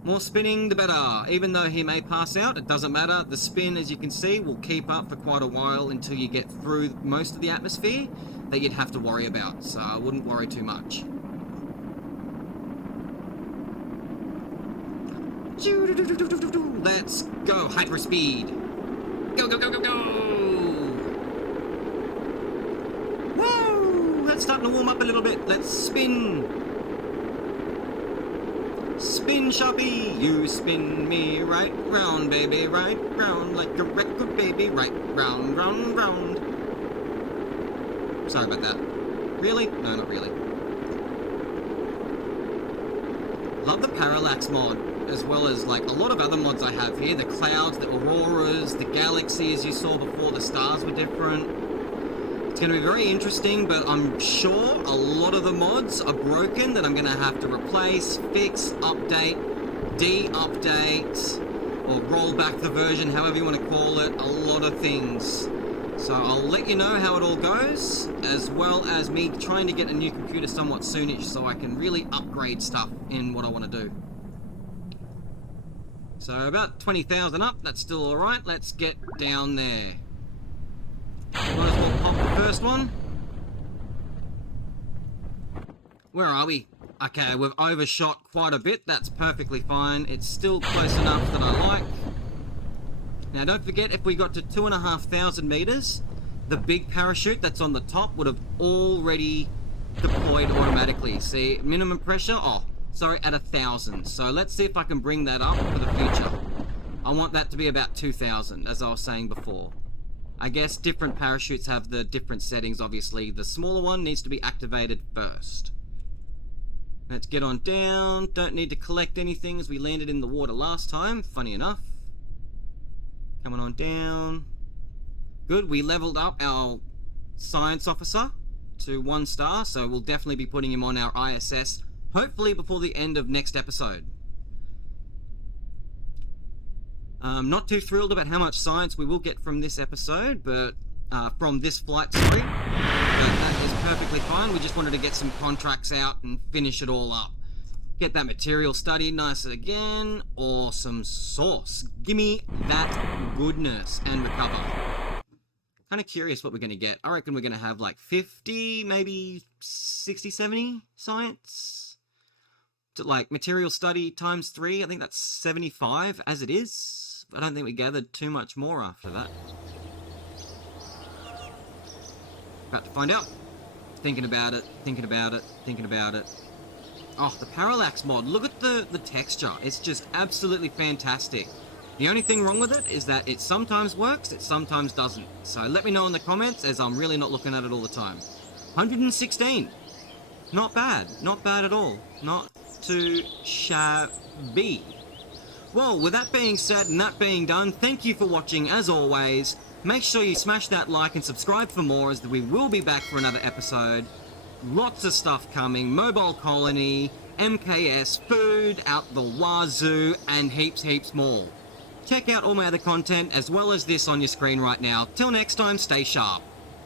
More spinning, the better. Even though he may pass out, it doesn't matter. The spin, as you can see, will keep up for quite a while until you get through most of the atmosphere that you'd have to worry about. So I wouldn't worry too much. Let's go, hyperspeed. Go, go, go, go, go. Woo! That's starting to warm up a little bit. Let's spin. Spin, Sharpie. You spin me right round, baby. Right round like a record, baby. Right round, round, round. Sorry about that. Really? No, not really. Love the Parallax mod, as well as like a lot of other mods I have here. The clouds, the auroras, the galaxies you saw before, the stars were different. It's going to be very interesting, but I'm sure a lot of the mods are broken that I'm going to have to replace, fix, update, de-update, or roll back the version, however you want to call it. A lot of things. So I'll let you know how it all goes, as well as me trying to get a new computer somewhat soonish so I can really upgrade stuff in what I want to do. So about 20,000 up, that's still alright. Let's get down there. Might as well pop the first one. Where are we? Okay, we've overshot quite a bit. That's perfectly fine. It's still close enough that I like. Now don't forget, if we got to 2,500 meters, the big parachute that's on the top would have already deployed automatically. See, minimum pressure, at 1,000. So let's see if I can bring that up for the future. I want that to be about 2,000, as I was saying before. I guess different parachutes have the different settings, obviously. The smaller one needs to be activated first. Let's get on down. Don't need to collect anything as we landed in the water last time, funny enough. Coming on down. Good, we leveled up our science officer to 1 star, so we'll definitely be putting him on our ISS, hopefully before the end of next episode. Not too thrilled about how much science we will get from this episode, but from this flight, sorry. But that is perfectly fine. We just wanted to get some contracts out and finish it all up. Get that material studied nice again. Awesome sauce. Gimme that goodness and recover. Kind of curious what we're going to get. I reckon we're going to have like 50, maybe 60, 70 science. To like material study times 3. I think that's 75 as it is. I don't think we gathered too much more after that. About to find out. Thinking about it, thinking about it, thinking about it. Oh, the Parallax mod. Look at the texture. It's just absolutely fantastic. The only thing wrong with it is that it sometimes works, it sometimes doesn't. So let me know in the comments, as I'm really not looking at it all the time. 116. Not bad. Not bad at all. Not too shabby. Well, with that being said and that being done, thank you for watching as always. Make sure you smash that like and subscribe for more, as we will be back for another episode. Lots of stuff coming, mobile colony, MKS, food out the wazoo, and heaps more. Check out all my other content as well as this on your screen right now. Till next time, stay sharp.